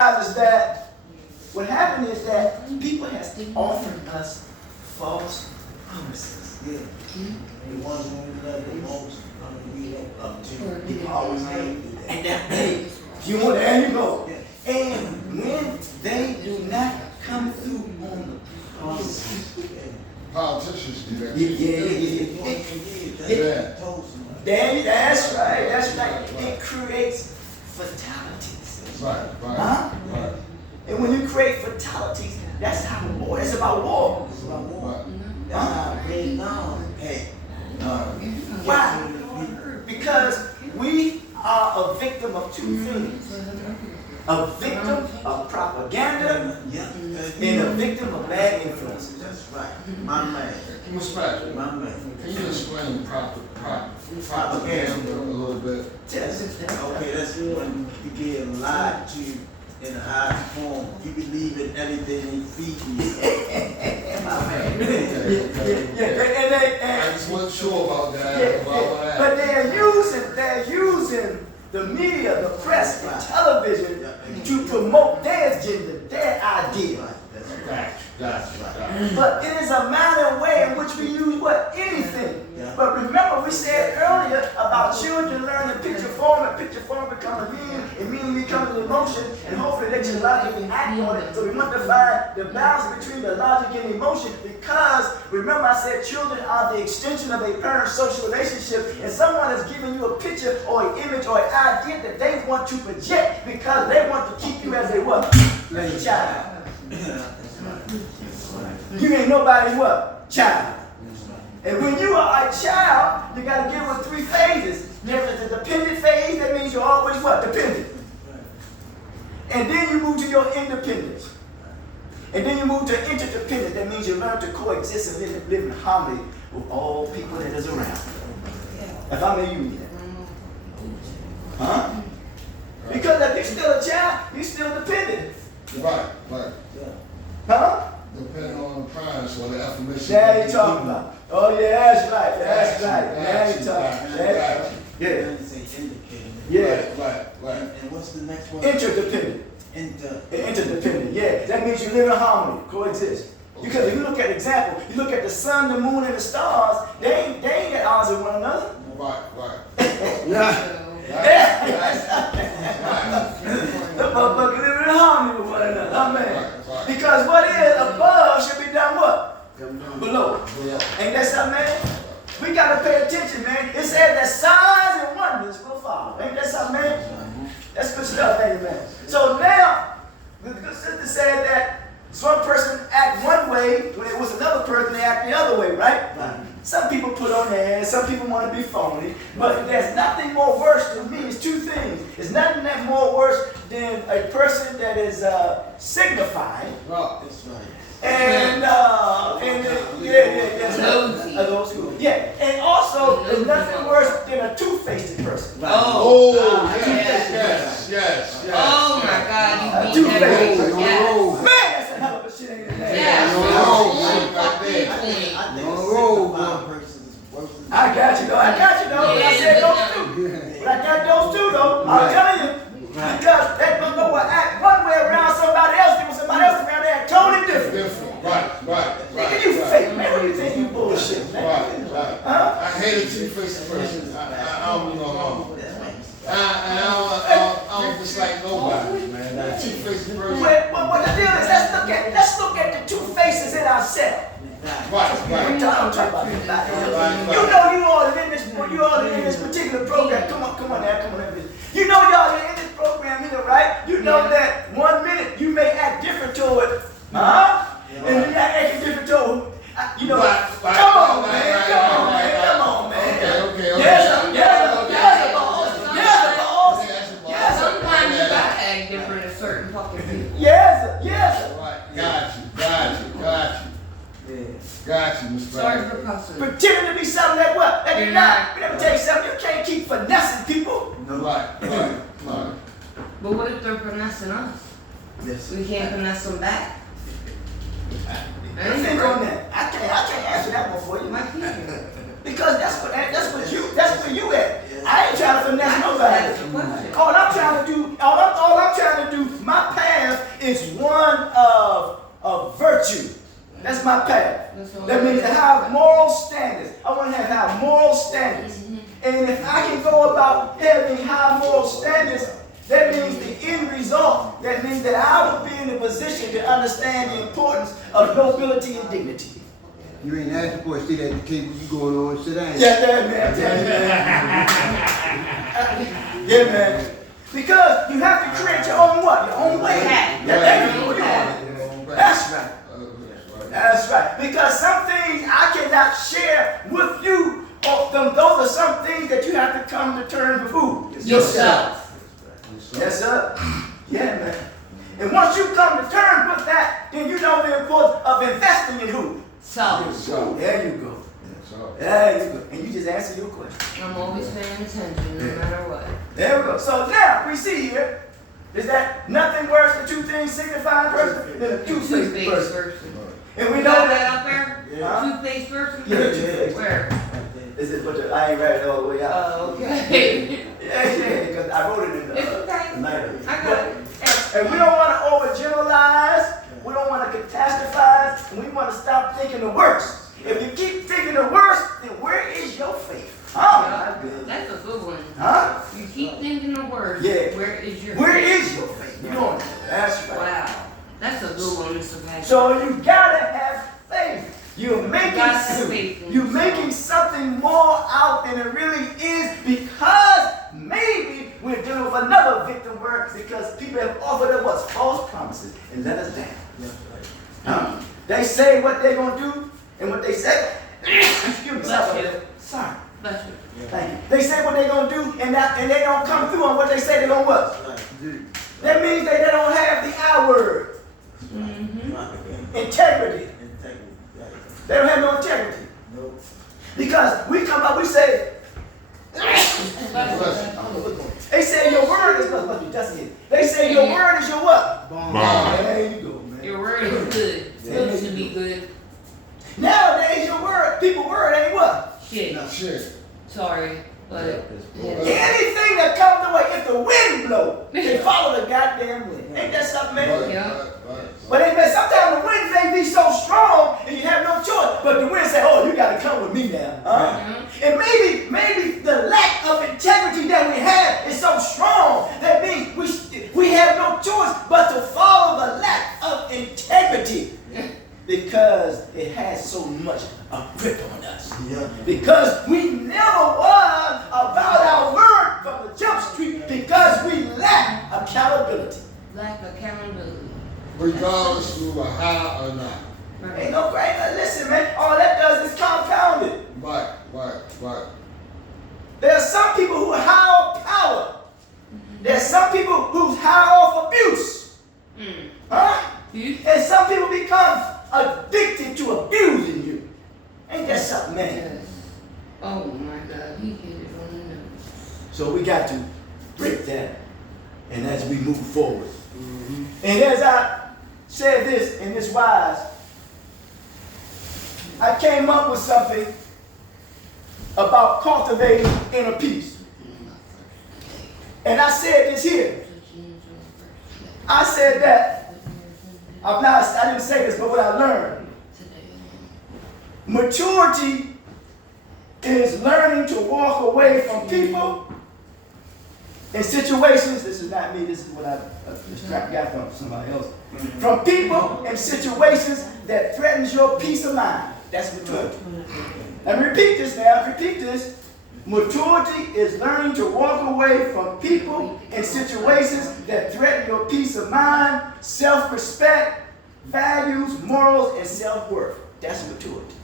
is that what happened is that people has offered us false promises. Yeah. The ones who we love the most, we look up to. People always say, and that hey, if you want, there you go. And when they do not come through on the promises, Politicians do that. That's right, that's right. It creates fatalities. Right, right, Huh? right. And when you create fatalities, that's how war. It's about war. It's about war. Right. That's how I break down. Hey. Why? Because we are a victim of two things. A victim of propaganda and a victim of bad influences. That's right. My man. Mr. Patrick, My man. can you explain propaganda a little bit? Okay, that's when you get lied to in a high form. You believe in anything they feed you. My man. I just wasn't sure about that. But they're using the media, the press, and television to promote their agenda, their idea. Gotcha. But it is a manner way in which we use what? Anything. But remember we said earlier about children learning picture form, and picture form becomes a meaning, and meaning becomes an emotion, and hopefully they can logically act on it. So we want to find the balance between the logic and emotion, because remember I said children are the extension of a parent's social relationship, and someone is giving you a picture or an image or an idea that they want to project because they want to keep you as a what? As a child. You ain't nobody's what? Child. And when you are a child, you got to deal with three phases. There's the dependent phase, that means you're always what? Dependent. And then you move to your independence. And then you move to interdependence, that means you learn to coexist and live in harmony with all people that is around. If I may use that. Huh? Because if you're still a child, you're still dependent. Right. Huh? Depending on the price or the affirmation. Now you talking about. Oh yeah, that's right. Now you talking. That's right. Yeah. Right. And what's the next one? Interdependent. Interdependent. Yeah. That means you live in harmony, coexist. Because if you look at example, you look at the sun, the moon, and the stars, they ain't at odds with one another. Right. The motherfuckers live in harmony with one another. Amen. Right. Because what is above should be done what? Below. Ain't that something, man? We gotta pay attention, man. It says that signs and wonders will follow. Ain't that something, man? That's good stuff, ain't it, man? So now, the good sister said that some person act one way when it was another person they act the other way, right? Some people put on their ass, some people want to be phony, but there's nothing more worse to me. It's two things. It's nothing that more worse than a person that is signifying. That's right. And and also there's nothing worse than a two-faced person. Yes. Oh my God, you two-faced. Yes. Man, that's a hell of a shit, ain't it? Yes. I got you though. But I said those two. But I got those two though. I'm telling you. Because that motherfucker will act one way around somebody else, then when somebody else around, they act totally different. Right. Nigga, you fake, man. What do you think you bullshit, man? Right. Huh? I hate a two-faced person. I don't know how. I don't dislike nobody, man. A two-faced person. But the deal is, let's look at the two faces in ourselves. Right. I'm talking about that. You know you all in this particular program. Come on now. You know y'all are in this program either, right? You know that 1 minute you may act different to it, huh? And you not acting different to it. You know, come on, man. Okay. Yes, boss. Sometimes you gotta act different in certain fucking people. Yes. Right. Got you, Mr. Sorry Patrick. for cussing. Pretending to be something that what? That you're not. Let me tell you something. You can't keep finessing people. Right. But what if they're finessing us? Yes. We can't finesse them back. Think on that. I can't answer that one for you. My people. Because that's where you at. I ain't trying to finesse nobody. That's the question. All I'm trying to do, my path it's one of virtue. That's my path. That means to have moral standards. I want to have moral standards. And if I can go about having high moral standards, that means the end result. That means that I will be in a position to understand the importance of nobility and dignity. You ain't asking for a seat at the table. You going on and sit down. Yeah, man. Yeah, man. Because you have to create your own what? Your own way. That's right. That's right. Because some things I cannot share with you. Those are some things that you have to come to terms with who? Yourself. Yes, sir. Yeah, man. And once you come to terms with that, then you know the importance of investing in who? Self. There you go. There you go. And you just answer your question. I'm always paying attention no matter what. There we go. So now we see here is that nothing worse than two things signifying person than a two-faced person. And we know that up there? Yeah. Two-faced person? Yeah, two-faced. Where? Is it? But I ain't read it all the way out. Oh, okay. Yeah, because I wrote it in the It's okay. night. I got it. And we don't want to overgeneralize. We don't want to catastrophize. And we want to stop thinking the worst. If you keep thinking the worst, then where is your faith? Oh, my goodness. That's a good one. Huh? You keep thinking the worst. Yeah. Where is your Where faith? is your faith? You don't know. That's right. Wow. That's a good one, Mr. Patrick. So you gotta have faith. You're You're making something more out than it really is because maybe we're dealing with another victim word because people have offered us false promises and let us down. They say what they're gonna do and what they say. Excuse me. Sorry. Bless you. Thank you. They say what they're gonna do and they don't come through on what they say they're gonna what? That means they don't have the I word. Integrity. They don't have no integrity. Nope. Because we come up, we say, they say your word is what you just did. They say your word is your what? Bomb. There you go, man. Your word is good. Supposed to be good. Nowadays your word, people word ain't what? Shit. Shit. Sorry, but yeah. Anything that comes the way, if the wind blows, they follow the goddamn wind. Ain't that something, man? Yeah. But sometimes the wind may be so strong and you have no choice. But the wind say, oh, you got to come with me now. And maybe the lack of integrity that we have is so strong that means we have no choice but to follow the lack of integrity because it has so much a grip on us. Yeah. Because we never was about our word from the jump street because we lack accountability. Lack accountability. Regardless of a high or not. Ain't no great. Listen, man, all that does is compound it. Right. There are some people who are high off power. There's some people who's high off abuse. Huh? And some people become addicted to abusing you. Ain't that something, man? Yes. Oh my God, he hit it on the nose. So we got to break that. And as we move forward. And as I said this in this wise, I came up with something about cultivating inner peace. And I said this here. I said that, I didn't say this, but what I learned. Maturity is learning to walk away from people and situations. This is not me, this is what I got from somebody else. From people and situations that threatens your peace of mind. That's maturity. Let me repeat this now. Repeat this. Maturity is learning to walk away from people and situations that threaten your peace of mind, self-respect, values, morals, and self-worth. That's maturity.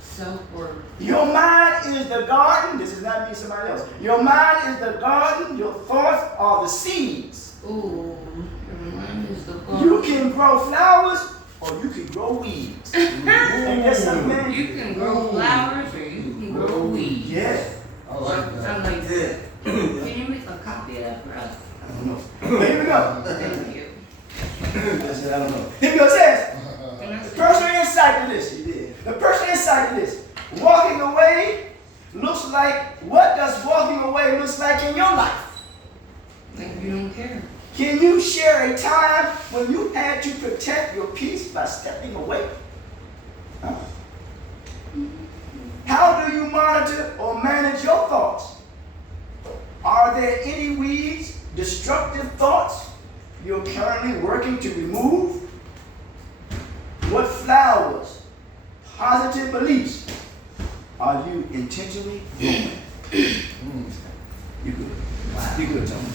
Self-worth. Your mind is the garden. This is not me, somebody else. Your mind is the garden. Your thoughts are the seeds. Ooh, your mind is the garden. You can grow flowers or you can grow weeds. And that's something, man. You can grow flowers or you can grow weeds. Yeah. I like I that. like that. Can you make a copy of that for us? I don't know. But here we go. Thank you. I said, I don't know. Here we go. It says, Can I the see? personal insight to this. The personal insight to this. Walking away looks like, what does walking away looks like in your life? Like you don't care. Can you share a time when you had to protect your peace by stepping away? Huh? How do you monitor or manage your thoughts? Are there any weeds, destructive thoughts you're currently working to remove? What flowers, positive beliefs are you intentionally growing? You good. You good, Tony.